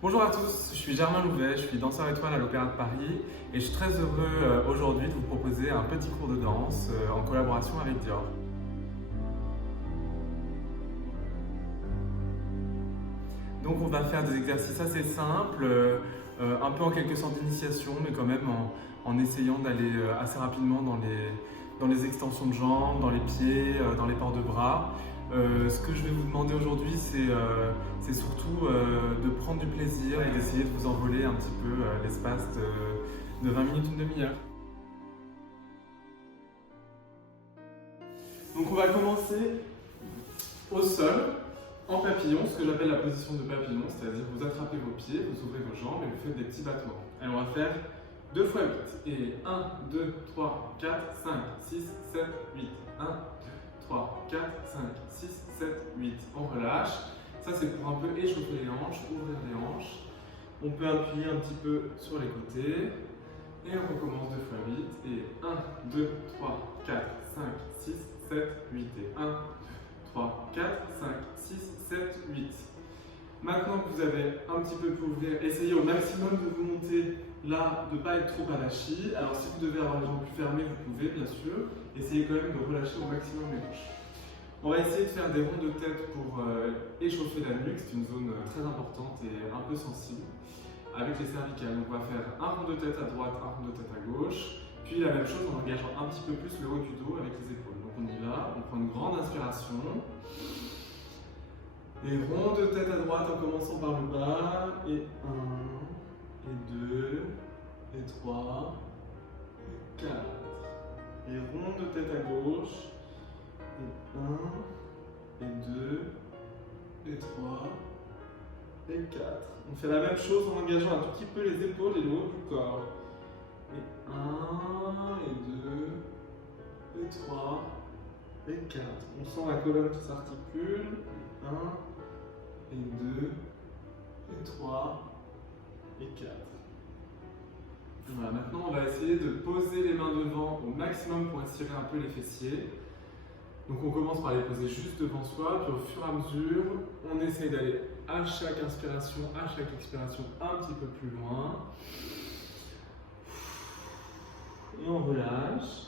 Bonjour à tous, je suis Germain Louvet, je suis danseur étoile à l'Opéra de Paris et je suis très heureux aujourd'hui de vous proposer un petit cours de danse en collaboration avec Dior. Donc on va faire des exercices assez simples, un peu en quelque sorte d'initiation, mais quand même en essayant d'aller assez rapidement dans les extensions de jambes, dans les pieds, dans les ports de bras. Ce que je vais vous demander aujourd'hui, c'est surtout de prendre du plaisir et d'essayer de vous envoler un petit peu l'espace de 20 minutes, une demi-heure. Donc on va commencer au sol, en papillon, ce que j'appelle la position de papillon, c'est-à-dire vous attrapez vos pieds, vous ouvrez vos jambes et vous faites des petits battements. Alors on va faire 2 fois 8. Et 1, 2, 3, 4, 5, 6, 7, 8. 1, 2, 3, 4, 5, 6, 7, 8. On relâche. Ça c'est pour un peu échauffer les hanches, ouvrir les hanches. On peut appuyer un petit peu sur les côtés. Et on recommence 2 fois 8. Et 1, 2, 3, 4, 5, 6, 7, 8. Et 1, 3, 4, 5, 6, 7, 8. Maintenant que vous avez un petit peu pu ouvrir, essayez au maximum de vous monter là, de ne pas être trop avachi. Alors si vous devez avoir les jambes plus fermées, vous pouvez bien sûr. Essayez quand même de relâcher au maximum les hanches. On va essayer de faire des ronds de tête pour échauffer la nuque. C'est une zone très importante et un peu sensible avec les cervicales. Donc on va faire un rond de tête à droite, un rond de tête à gauche. Puis la même chose en engageant un petit peu plus le haut du dos avec les épaules. Donc on y va, on prend une grande inspiration. Et rond de tête à droite en commençant par le bas. Et 1, et 2, et 3, et 4. Et rond de tête à gauche. Et 1, et 2, et 3, et 4. On fait la même chose en engageant un tout petit peu les épaules et le haut du corps. Et 1, et 2, et 3, et 4. On sent la colonne qui s'articule. 1, et 2, et 3, et 4. Voilà, maintenant on va essayer de poser les mains devant au maximum pour étirer un peu les fessiers. Donc on commence par les poser juste devant soi, puis au fur et à mesure, on essaye d'aller à chaque inspiration, à chaque expiration un petit peu plus loin. Et on relâche.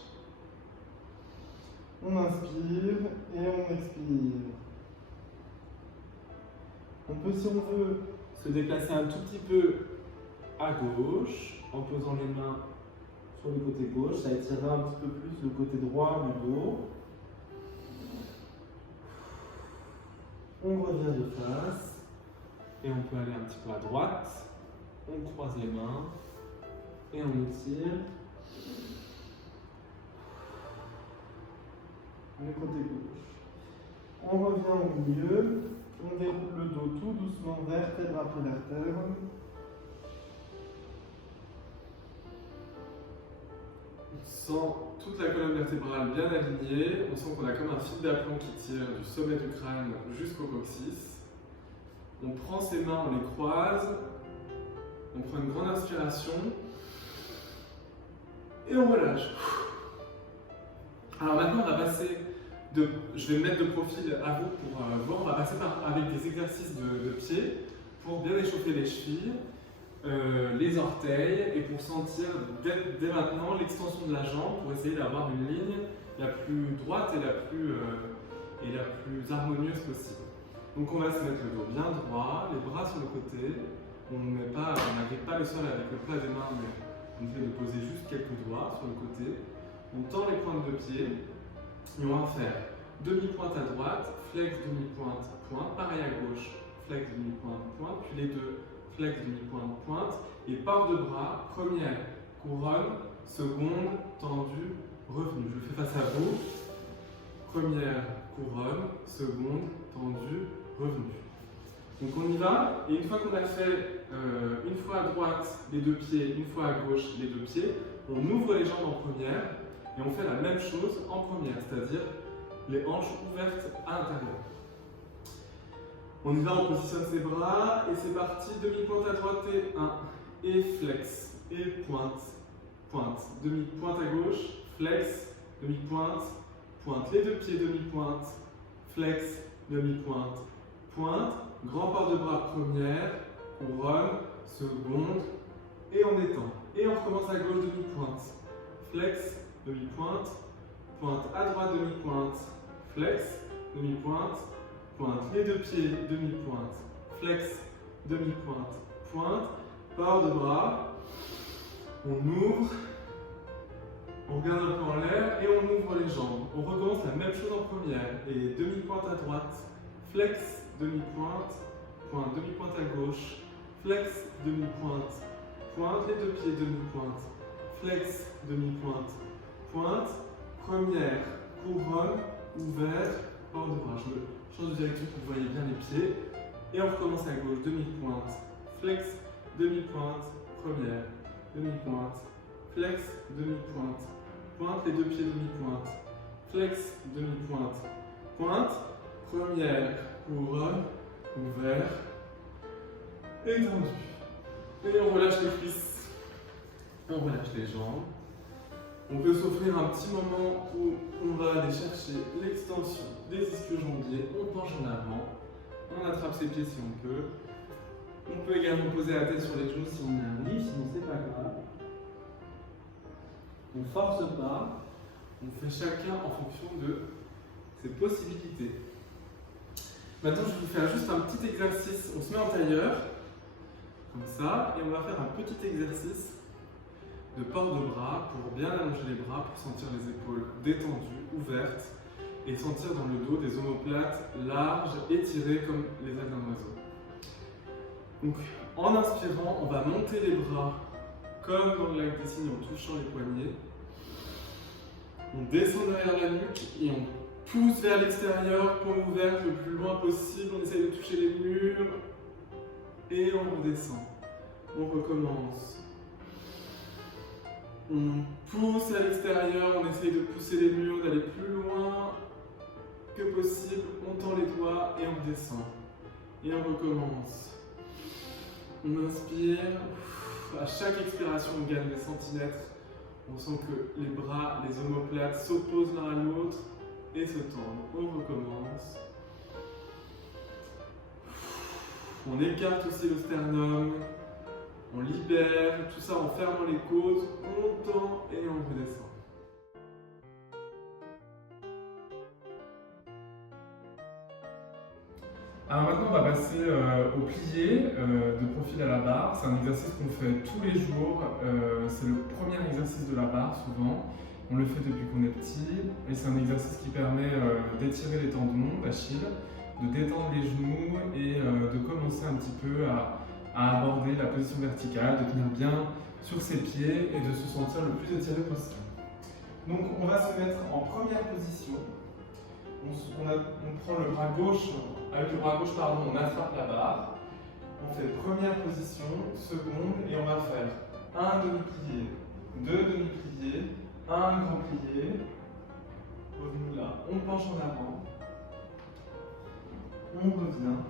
On inspire et on expire. On peut, si on veut, se déplacer un tout petit peu à gauche en posant les mains sur le côté gauche. Ça étirera un petit peu plus le côté droit du dos. On revient de face et on peut aller un petit peu à droite. On croise les mains et on étire le côté gauche. On revient au milieu. On déroule le dos tout doucement, vertèbre après vertèbre. On sent toute la colonne vertébrale bien alignée. On sent qu'on a comme un fil d'aplomb qui tire du sommet du crâne jusqu'au coccyx. On prend ses mains, on les croise. On prend une grande inspiration. Et on relâche. Alors maintenant, on va passer je vais me mettre de profil à vous pour voir. On va passer avec des exercices de pieds pour bien échauffer les chevilles, les orteils et pour sentir dès maintenant l'extension de la jambe pour essayer d'avoir une ligne la plus droite et la plus harmonieuse possible. Donc on va se mettre le dos bien droit, les bras sur le côté. On n'agrippe pas le sol avec le plat des mains, mais on essaie de poser juste quelques doigts sur le côté. On tend les pointes de pied. Et on va faire demi-pointe à droite, flex, demi-pointe, pointe, pareil à gauche, flex, demi-pointe, pointe, puis les deux, flex, demi-pointe, pointe, et part de bras, première, couronne, seconde, tendue, revenu. Je fais face à vous, première, couronne, seconde, tendue, revenu. Donc on y va, et une fois qu'on a fait une fois à droite les deux pieds, une fois à gauche les deux pieds, on ouvre les jambes en première, et on fait la même chose en première, c'est-à-dire les hanches ouvertes à l'intérieur. On y va, on positionne ses bras et c'est parti. Demi-pointe à droite et 1. Et flex. Et pointe. Pointe. Demi-pointe à gauche. Flex. Demi-pointe. Pointe. Les deux pieds, demi-pointe. Flex. Demi-pointe. Pointe. Grand port de bras première. couronne, seconde, et on étend. Et on recommence à gauche, demi-pointe. Flex, demi-pointe, pointe à droite, demi-pointe, flex, demi-pointe, pointe. Les deux pieds, demi-pointe, flex, demi-pointe, pointe, port de bras, on ouvre, on regarde un peu en l'air et on ouvre les jambes. On recommence la même chose en première et demi-pointe à droite, flex, demi-pointe, pointe, demi-pointe à gauche, flex, demi-pointe, pointe, les deux pieds, demi-pointe, flex, demi-pointe, pointe, première, couronne, ouvert, port de bras. Je change de direction pour que vous voyez bien les pieds. Et on recommence à gauche, demi-pointe, flex, demi-pointe, première, demi-pointe, flex, demi-pointe, pointe, les deux pieds, demi-pointe, flex, demi-pointe, pointe, première, couronne, ouvert, étendu. Et on relâche les cuisses, on relâche les jambes. On peut s'offrir un petit moment où on va aller chercher l'extension des ischio-jambiers, on penche en avant, on attrape ses pieds si on peut. On peut également poser la tête sur les genoux si on y arrive, sinon c'est pas grave. On force pas, on fait chacun en fonction de ses possibilités. Maintenant je vais vous faire juste un petit exercice, on se met en tailleur, comme ça, et on va faire un petit exercice de port de bras pour bien allonger les bras, pour sentir les épaules détendues, ouvertes, et sentir dans le dos des omoplates larges, étirées comme les ailes d'un oiseau. Donc en inspirant, on va monter les bras comme dans le lac des cygnes en touchant les poignets. On descend derrière la nuque et on pousse vers l'extérieur, paume ouverte le plus loin possible. On essaye de toucher les murs et on redescend. On recommence. On pousse à l'extérieur, on essaye de pousser les murs, d'aller plus loin que possible. On tend les doigts et on descend. Et on recommence. On inspire. À chaque expiration, on gagne des centimètres. On sent que les bras, les omoplates s'opposent l'un à l'autre et se tendent. On recommence. On écarte aussi le sternum. On libère, tout ça en fermant les côtes. On tend et on redescend. Alors maintenant, on va passer au plié de profil à la barre. C'est un exercice qu'on fait tous les jours. C'est le premier exercice de la barre, souvent. On le fait depuis qu'on est petit. Et c'est un exercice qui permet d'étirer les tendons d'Achille, de détendre les genoux et de commencer un petit peu à aborder la position verticale, de tenir bien sur ses pieds et de se sentir le plus étiré possible. Donc on va se mettre en première position. On prend le bras gauche, avec le bras gauche, on attrape la barre. On fait première position, seconde, et on va faire un demi-plié, deux demi-pliés, un grand plié. Revenu là, on penche en avant. On revient.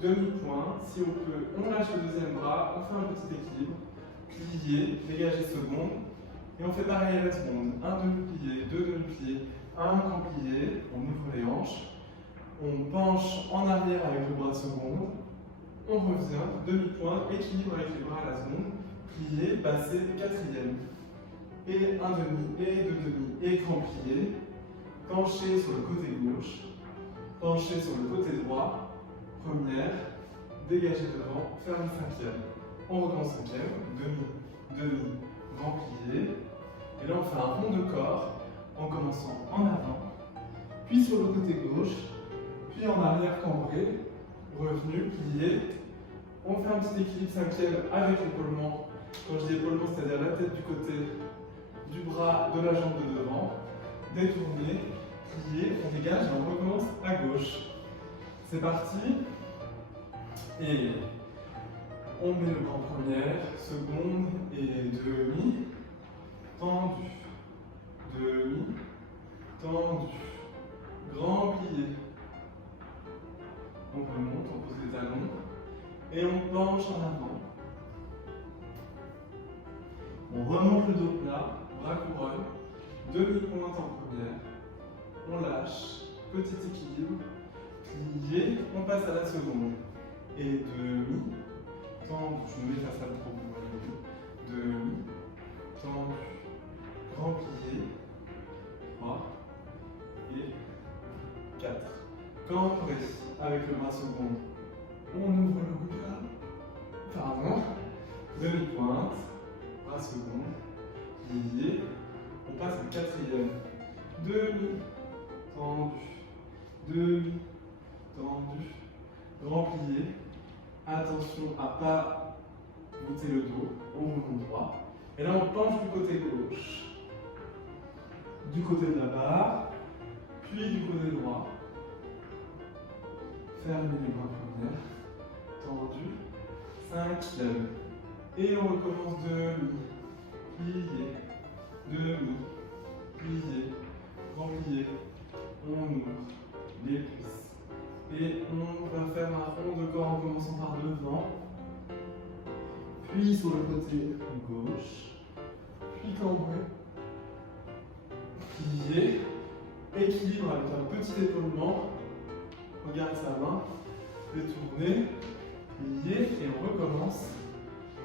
Demi-point, si on peut, on lâche le deuxième bras, on fait un petit équilibre. Plié, dégager seconde. Et on fait pareil à la seconde. Un demi-plié, deux demi-pliés, un grand plié, on ouvre les hanches, on penche en arrière avec le bras seconde, on revient, demi-point, équilibre avec les bras à la seconde, plié, passé, quatrième, et un demi, et deux demi, et grand plié, penché sur le côté gauche, penché sur le côté droit, première, dégagé devant, ferme cinquième, on recommence cinquième, demi, demi, grand plié, et là on fait un rond de corps, en commençant en avant, puis sur le côté gauche, puis en arrière cambré, revenu, plié. On fait un petit équilibre cinquième avec l'épaulement. Quand je dis épaulement, c'est-à-dire la tête du côté du bras, de la jambe de devant. Détourné, plié, on dégage et on recommence à gauche. C'est parti. Et on met le bras en première, seconde et demi, tendu. Demi, tendu, grand plié. On remonte, on pose les talons et on penche en avant. On remonte le dos plat, bras couronne, demi-pointe en première. On lâche, petit équilibre, plié, on passe à la seconde. Et demi, tendu, je me mets face à vous pour que vous voyez. Demi, tendu, grand plié, 3 et 4. Cambré avec le bras second. On ouvre le regard. Pardon. Demi-pointe, bras second, plié. On passe au quatrième. Demi, tendu, demi, tendu, grand plié. Attention à ne pas monter le dos, on ouvre le droit. Et là on penche du côté gauche, du côté de la barre, puis du côté droit. Fermez les bras première, tendu, cinquième. Et on recommence demi, plié, demi, plié, grand plié. On ouvre les cuisses. Et on va faire un rond de corps en commençant par devant, puis sur le côté gauche, puis cambré, plié, équilibre avec un petit épaulement, regarde sa main, détourné, plié, et on recommence.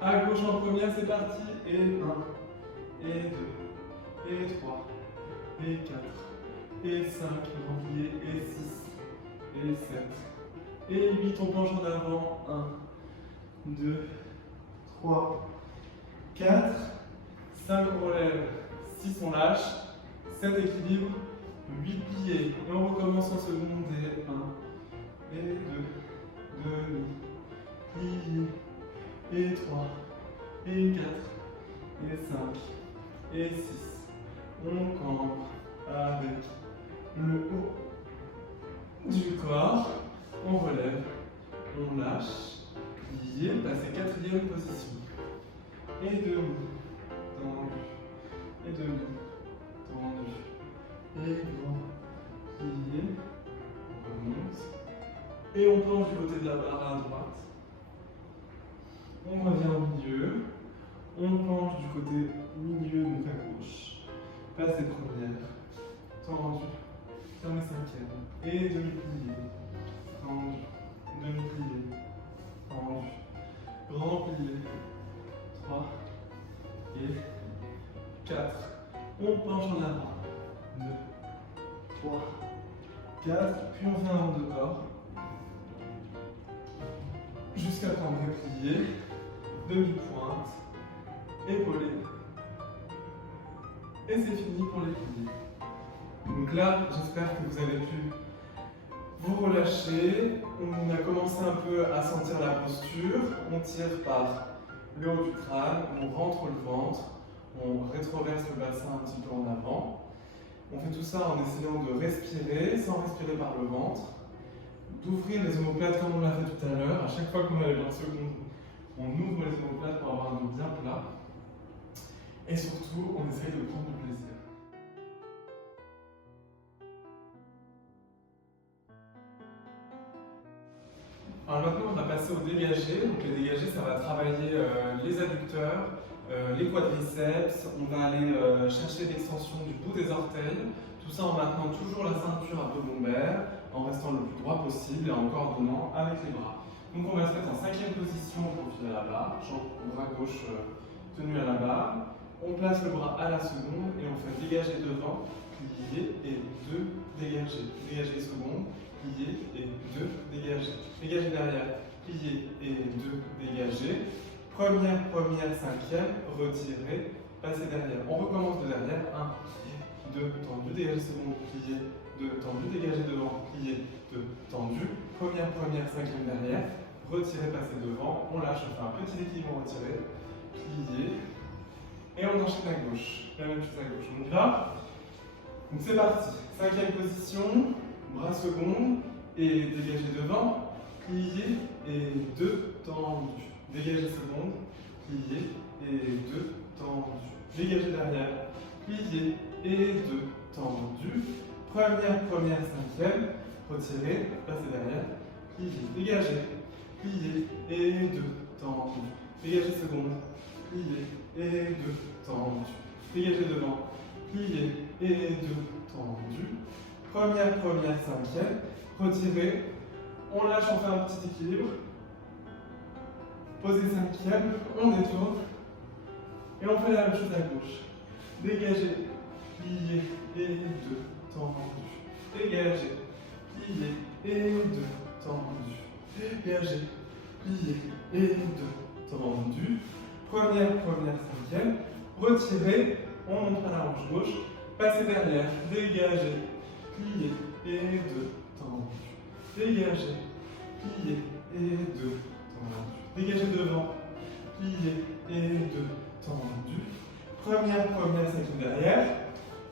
À gauche en première, c'est parti, et 1, et 2, et 3, et 4, et 5, grand plié, et 6, et 7, et 8, on penche en avant, 1, 2, 3, 4, 5, on relève, 6, on lâche, 7, équilibre, 8 pliés, et on recommence en seconde, et 1, et 2, demi, plié, et 3, et 4, et 5, et 6, on cambre avec le haut du corps, on relève, on lâche, plié, passez quatrième position. Et demi, tendu, et demi, tendu, et grand, plié, on remonte, et on penche du côté de la barre à droite. On revient au milieu, on penche du côté milieu donc à gauche, passez première, tendu, fermez cinquième, et demi-plié, tendu, demi-plié, tendu, grand plié, 3 et 4, on penche en avant, 2, 3, 4, puis on fait un rond de corps, jusqu'à prendre le plié, demi-pointe, épaulé, et c'est fini pour les pliés. Donc là, j'espère que vous avez pu vous relâcher. On a commencé un peu à sentir la posture. On tire par le haut du crâne, on rentre le ventre, on rétroverse le bassin un petit peu en avant. On fait tout ça en essayant de respirer, sans respirer par le ventre, d'ouvrir les omoplates comme on l'a fait tout à l'heure. À chaque fois qu'on a les 20 secondes, on ouvre les omoplates pour avoir un dos bien plat. Et surtout, on essaye de prendre du plaisir. Alors maintenant, on va passer au dégagé. Donc les dégagés, ça va travailler les adducteurs, les quadriceps. On va aller chercher l'extension du bout des orteils. Tout ça en maintenant toujours la ceinture un peu lombaire, en restant le plus droit possible et en coordonnant avec les bras. Donc on va se mettre en cinquième position, profil à la barre, bras gauche tenu à la barre. On place le bras à la seconde et on fait dégager devant, plier et 2, dégager. Dégager seconde, plier et 2, dégager. Dégager derrière, plier et 2, dégager. Première, cinquième, retirer, passer derrière. On recommence de derrière, 1, 2, tendu, dégager seconde, plier, 2, tendu, dégager devant, plier, 2, tendu. Première, cinquième derrière, retirer, passer devant, on lâche, on fait un petit équilibre retiré, plier. Et on enchaîne à gauche, la même chose à gauche. On y va. Donc c'est parti. Cinquième position, bras second et dégager devant, plier et 2, tendu. Dégager seconde, plier et 2, tendu. Dégager derrière, plier et 2, tendu. Première, cinquième, retirer, passer derrière, plier, dégager, plier et 2, tendu. Dégager seconde, plier et 2, tendu. Dégager devant, plier et 2, tendu. Première, cinquième, retirer. On lâche, on fait un petit équilibre. Posez 5e, on détourne. Et on fait la même chose à gauche. Dégagez, pliez et 2, tendu. Dégagez, pliez et 2, tendu. Dégagez, pliez et 2, tendu. Première, 5e. Retirez, on monte à la hanche gauche. Passez derrière, dégagez, pliez et 2, tendu. Dégagez, pliez et 2, tendu. Dégagez devant, pliez et 2, tendu. Première, 5e derrière.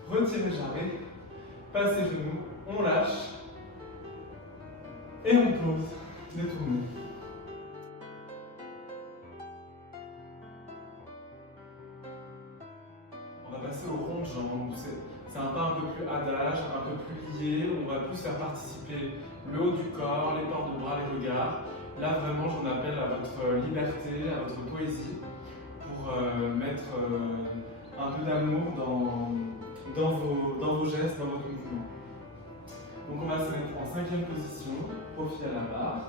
Retirez jamais. Passez genoux, on lâche. Et on pose, détournez. On va passer au rond de jambes. C'est un pas un peu plus adage, un peu plus lié. On va plus faire participer le haut du corps, les ports de bras, les regards. Là, vraiment, j'en appelle à votre liberté, à votre poésie, pour mettre un peu d'amour dans vos gestes, dans votre mouvement. Donc, on va se mettre en 5e position, profil à la barre.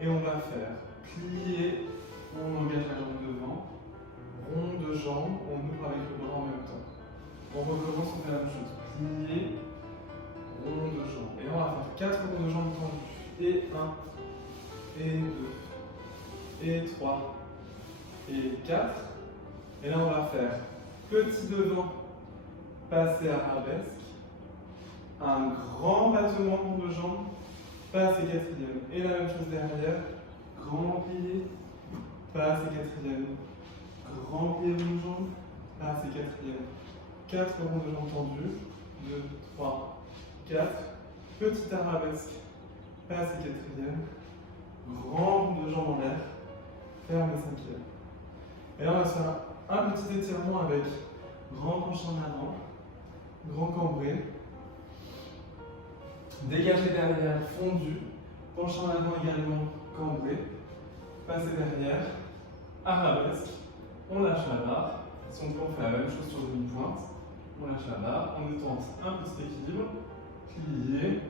Et on va faire plier, on engage la jambe devant, rond de jambe, on ouvre avec le bras en même temps. On recommence, on fait la même chose. Plier, rond de jambe. Et là, on va faire 4 ronds de jambes tendues. Et 1, et 2, et 3, et 4. Et là, on va faire petit devant, passer arabesque. Un grand battement de rond de jambe, passer 4e. Et la même chose derrière. Grand plié, passer 4e. Grand plié rond de jambe, passer 4e. 4 ronds de jambes tendues, 2, 3, 4, petit arabesque, passe 4e, grand rond de jambes en l'air, ferme 5e. Et là on va se faire un petit étirement avec grand penchant en avant, grand cambré, dégagé derrière, fondu, penchant en avant également, cambré, passer derrière, arabesque, on lâche la barre. Si on peut, on fait la même chose sur demi-pointe. On lâche la barre, on détente un petit équilibre, plié,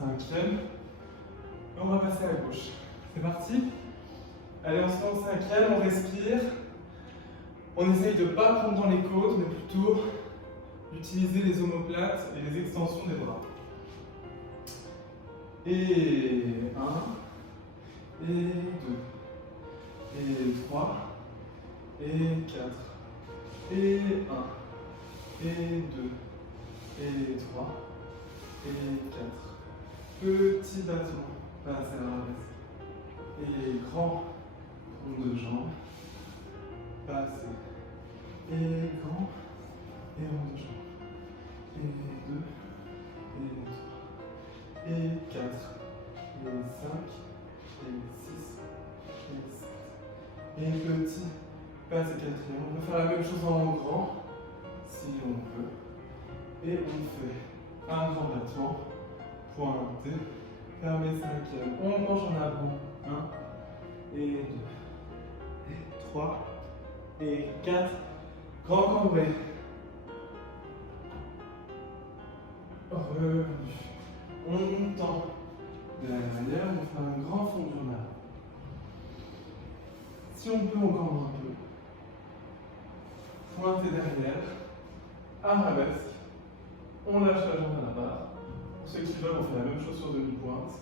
5e, et on va passer à gauche. C'est parti. Allez, on se met en 5e, on respire. On essaye de ne pas prendre dans les côtes, mais plutôt d'utiliser les omoplates et les extensions des bras. Et 1, et 2, et 3, et 4, et 1. Et 2, et 3, et 4. Petit battement, passe à l'arabesque. Et grand rond de jambe, passer. Et grand, et rond de jambe. Et 2, et 3, et 4, et 5, et 6, et 7. Et petit, passe 4e. On peut faire la même chose en grand. Si on peut. Et on fait un grand battement, pointé, fermé 5e. On penche en avant. 1, et 2, et 3, et 4. Grand cambré. Revenu. On tend derrière, on fait un grand fondu en avant. Si on peut, on cambre un peu. Pointé derrière. Arabesque, on lâche la jambe à la barre. Pour ceux qui veulent, on fait la même chose sur demi-pointe.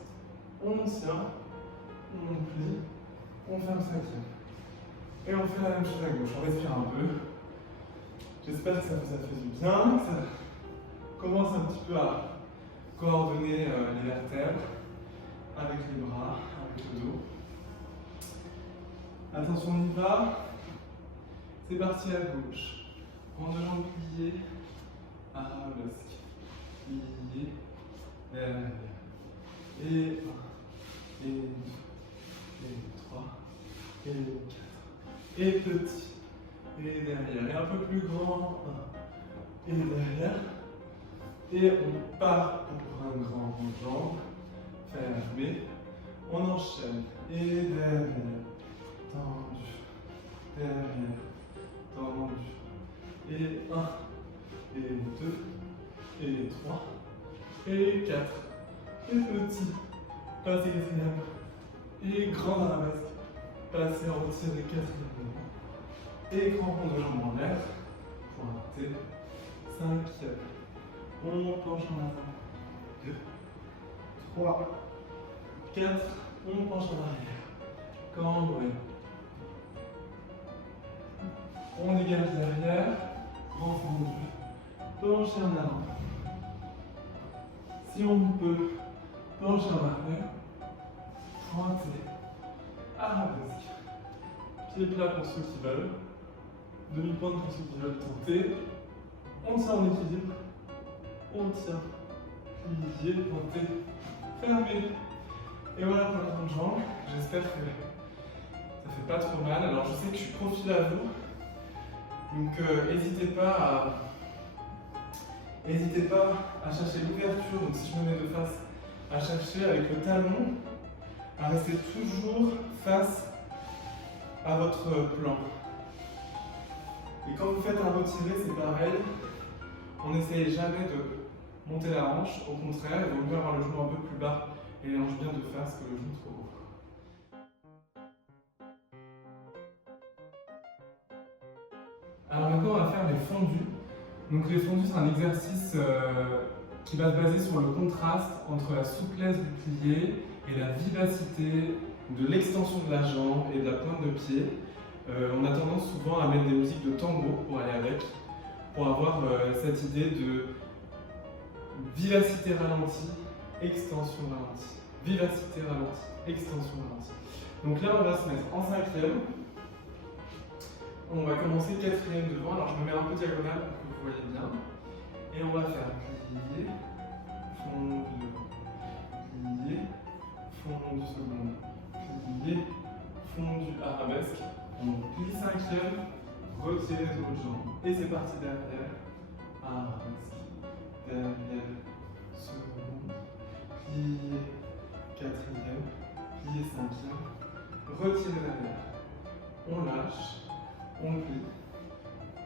On tient, on plie, on ferme 5e. Et on fait la même chose à gauche. On respire un peu. J'espère que ça vous a fait du bien, que ça commence un petit peu à coordonner les vertèbres avec les bras, avec le dos. Attention, on y va. C'est parti à gauche. Rond de jambe plié, arabesque, plié, derrière. Et 1, et 2, et 3, et 4. Et petit, et derrière. Et un peu plus grand, 1, et derrière. Et on part pour un grand rond de jambe, fermé. On enchaîne, et derrière, tendu, derrière, tendu. Et 1, et 2, et 3, et 4. Et petit, passe 4e. Et grand arabesque. Passez, retirez, quatrième mouvement. Et grand rond de jambes en l'air. Pointez. Cinquième. On penche en avant. 2, 3, 4. On penche en arrière. Cambré. On dégage derrière. Grand fondu. Penchez en avant. Si on peut, penchez en arrière. Pointez. Arabesque. Pied plat pour ceux qui veulent. Demi-pointe pour ceux qui veulent tenter. On tient en équilibre. On tient. Plié, pointé, fermé. Et voilà pour la grande jambe. J'espère que ça fait pas trop mal. Alors je sais que je suis profil à vous. Donc n'hésitez pas à chercher l'ouverture. Donc si je me mets de face, à chercher avec le talon, à rester toujours face à votre plan. Et quand vous faites un retiré, c'est pareil. On n'essaye jamais de monter la hanche. Au contraire, il vaut mieux avoir le genou un peu plus bas et les hanches bien de face que le genou trop haut. Alors maintenant, on va faire les fondus. Donc les fondus, c'est un exercice qui va se baser sur le contraste entre la souplesse du plié et la vivacité de l'extension de la jambe et de la pointe de pied. On a tendance souvent à mettre des musiques de tango pour aller avec, pour avoir cette idée de vivacité ralentie, extension ralentie. Vivacité ralentie, extension ralentie. Donc là, on va se mettre en cinquième. On va commencer quatrième devant. Alors je me mets un peu diagonale pour que vous voyez bien. Et on va faire plier, fondu devant, plier, fondu seconde, plier, fondu arabesque. On plie cinquième, retirez les autres jambes. Et c'est parti derrière, arabesque, derrière, seconde, plier, quatrième, plier cinquième, retirez derrière. On lâche, on plie,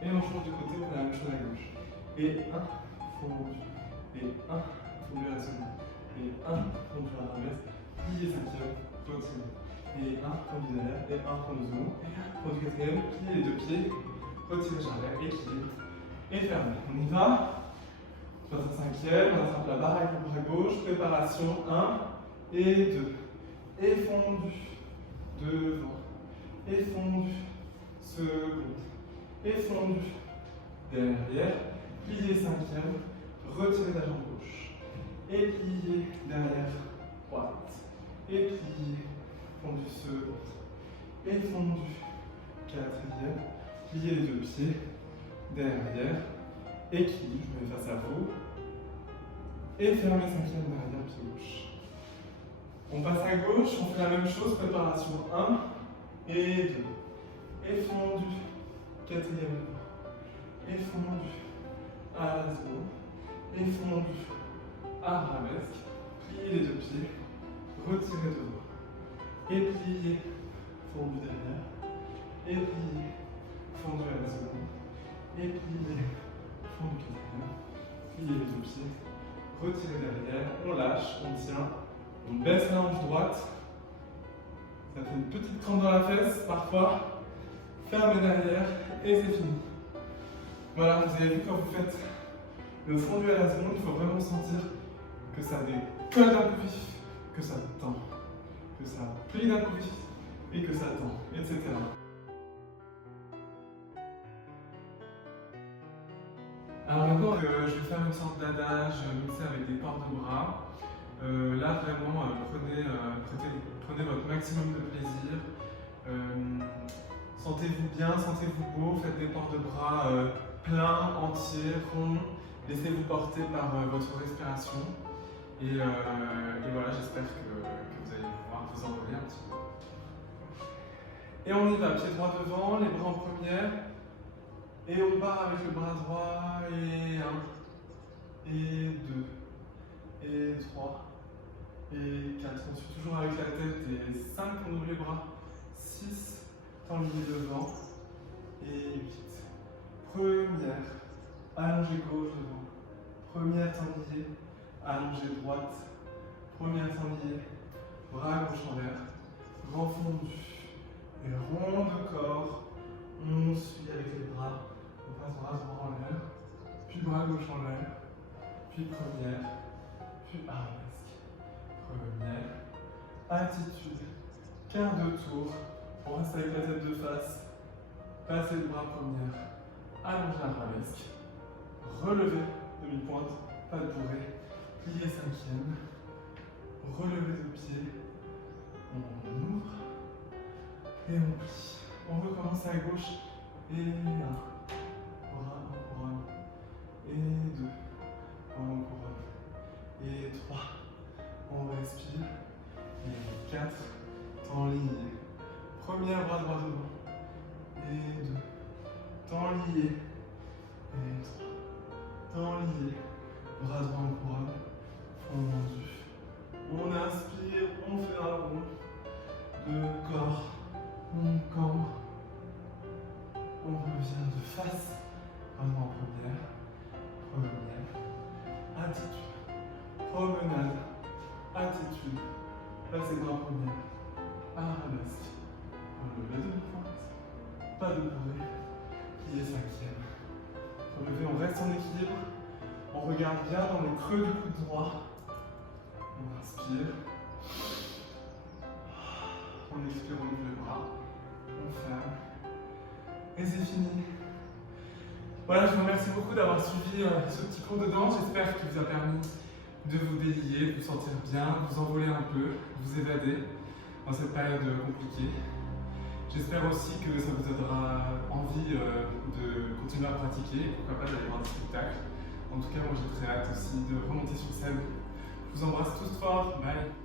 et on change de côté, on fait la même chose à gauche. Et un, fondu, et un, fondu à la seconde, et un, fondu à l'arabesque, plier cinquième, retirez. Et un, fondu derrière, et un, fondu second, et un, fondu quatrième, plier les deux pieds, retirez derrière, équilibre, et fermez. On y va. On passe à cinquième, on attrape la barre avec le bras gauche, préparation 1 et 2. Et fondu, devant, et fondu, seconde, et fondu, derrière, plier cinquième, retirez la jambe gauche, et plier derrière, droite, et plier, fondu seconde, et fondu, quatrième, plier les deux pieds, derrière, équilibre, je mets face à vous, et fermez cinquième derrière, pied gauche. On passe à gauche, on fait la même chose, préparation 1 et 2. Et fondu, quatrième, et fondu, à la seconde, et fondu, arabesque, pliez les deux pieds, retirez devant, et pliez, fondu derrière, et pliez, fondu à la seconde, et pliez, fondu quatrième, pliez les deux pieds, retirez derrière, on lâche, on tient, on baisse la hanche droite, ça fait une petite crampe dans la fesse parfois, fermez derrière et c'est fini. Voilà, vous avez vu quand vous faites le fondu à la seconde, il faut vraiment sentir que ça décolle d'un coup vif, que ça tend, que ça plie d'un coup vif et que ça tend, etc. Alors maintenant, je vais faire une sorte d'adage mixé avec des portes de bras. Là vraiment, prenez votre maximum de plaisir. Sentez-vous bien, sentez-vous beau, faites des portes de bras pleins, entiers, ronds. Laissez-vous porter par votre respiration. Et voilà, j'espère que vous allez pouvoir vous envoler un petit peu. Et on y va, pied droit devant, les bras en première. Et on part avec le bras droit, et 1, et 2, et 3, et 4. On suit toujours avec la tête, et 5, on ouvre les bras, 6, tendez devant, et 8. Première, allongée gauche devant, première tendillée, allongée droite, première tendillée, bras gauche en l'air, grand fondu, Et rond de corps. On suit avec les bras. On passe bras droit en l'air. Puis bras gauche en l'air. Puis première. Puis arabesque. Première. Attitude. Quart de tour. On reste avec la tête de face. Passez le bras première. Allongez arabesque. Relevez demi-pointe. Pas de bourrée. Pliez cinquième. Relevez de pied. On ouvre. Et on plie. On recommence à gauche. Et 1. Bras en couronne. Et 2. En couronne. Et 3. On respire. Et 4. Temps lié. Première bras droit devant. Et 2. Temps lié. Et 3. Temps lié. Bras droit en couronne. Front tendu. On inspire, on fait un rond de corps. On cambre. On revient de face. Vraiment en première. Première. Attitude. Promenade. Attitude. Passez bras première. Arabesque. Relevez demi-pointe. Pas de bourrée. Pliez cinquième. Relevez, on reste en équilibre. On regarde bien dans le creux du coude droit. On inspire. On expire, on ouvre les bras. On ferme. Et c'est fini. Voilà, je vous remercie beaucoup d'avoir suivi ce petit cours de danse. J'espère qu'il vous a permis de vous délier, de vous sentir bien, de vous envoler un peu, de vous évader dans cette période compliquée. J'espère aussi que ça vous donnera envie de continuer à pratiquer et pourquoi pas d'aller voir des spectacles. En tout cas, moi j'ai très hâte aussi de remonter sur scène. Je vous embrasse tous fort. Bye.